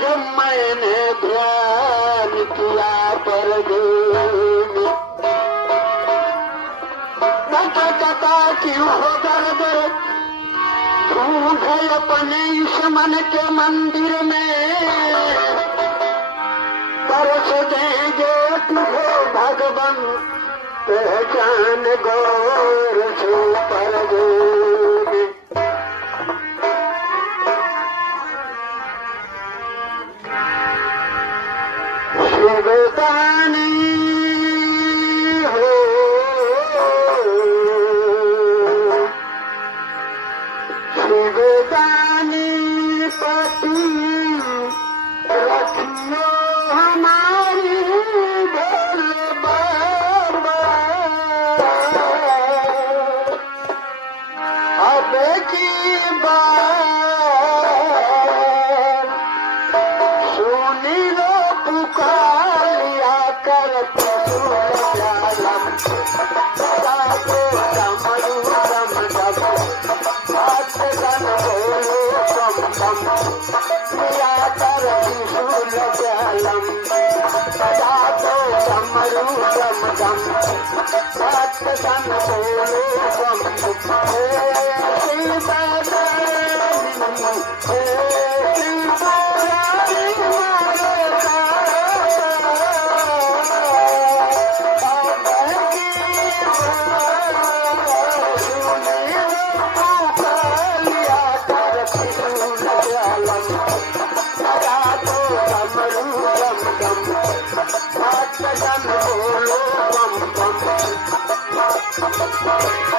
जब मैंने ध्यान किया परदेवी कथा क्यों हो दर्द ढूंढे अपने इस मन के मंदिर में तरस देंगे तुझे भगवान पहचान गौर से परदेवी शिवदानी हो शिवदानी पति रखियो हमारी भोले बाबा अब की बात सुनी लो पुकार लिया कर शिव